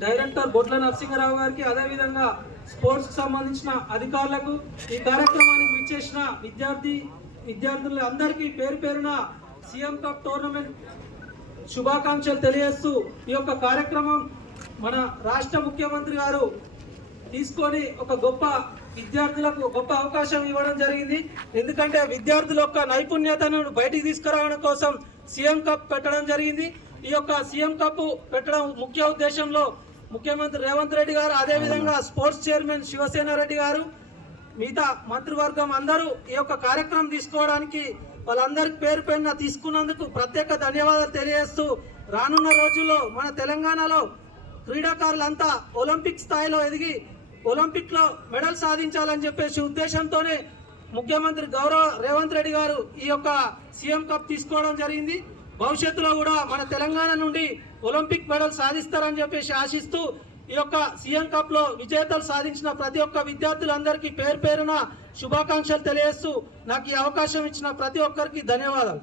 Director Bodla Narasimharao గారికి, అదేవిధంగా sports సంబంధించిన అధికారులకు, ఈ కార్యక్రమానికి విచ్చేసిన విద్యార్థులు అందరికీ పేరు పేరున సీఎం కప్ టోర్నమెంట్ శుభాకాంక్షలు తెలియజేస్తూ, ఈ యొక్క కార్యక్రమం మన రాష్ట్ర ముఖ్యమంత్రి గారు తీసుకొని ఒక విద్యార్థులకు గొప్ప అవకాశం ఇవ్వడం జరిగింది. ఎందుకంటే విద్యార్థుల యొక్క నైపుణ్యతను బయటికి తీసుకురావడం కోసం సీఎం కప్ పెట్టడం జరిగింది. ఈ యొక్క సీఎం కప్ పెట్టడం ముఖ్య ఉద్దేశంలో ముఖ్యమంత్రి రేవంత్ రెడ్డి గారు, అదేవిధంగా స్పోర్ట్స్ చైర్మన్ శివసేన రెడ్డి గారు, మిగతా మంత్రివర్గం అందరూ ఈ యొక్క కార్యక్రమం తీసుకోవడానికి వాళ్ళందరికి పేరు పేరున తీసుకున్నందుకు ప్రత్యేక ధన్యవాదాలు తెలియజేస్తూ, రానున్న రోజుల్లో మన తెలంగాణలో క్రీడాకారులంతా ఒలింపిక్ స్థాయిలో ఎదిగి ఒలింపిక్లో మెడల్ సాధించాలని చెప్పేసి ఉద్దేశంతోనే ముఖ్యమంత్రి గౌరవ రేవంత్ రెడ్డి గారు ఈ యొక్క సీఎం కప్ తీసుకోవడం జరిగింది. భవిష్యత్తులో కూడా మన తెలంగాణ నుండి ఒలింపిక్ మెడల్ సాధిస్తారని చెప్పేసి ఆశిస్తూ, ఈ యొక్క సీఎం కప్ లో విజేతలు సాధించిన ప్రతి ఒక్క విద్యార్థులందరికీ పేరు పేరున శుభాకాంక్షలు తెలియజేస్తూ, నాకు ఈ అవకాశం ఇచ్చిన ప్రతి ఒక్కరికి ధన్యవాదాలు.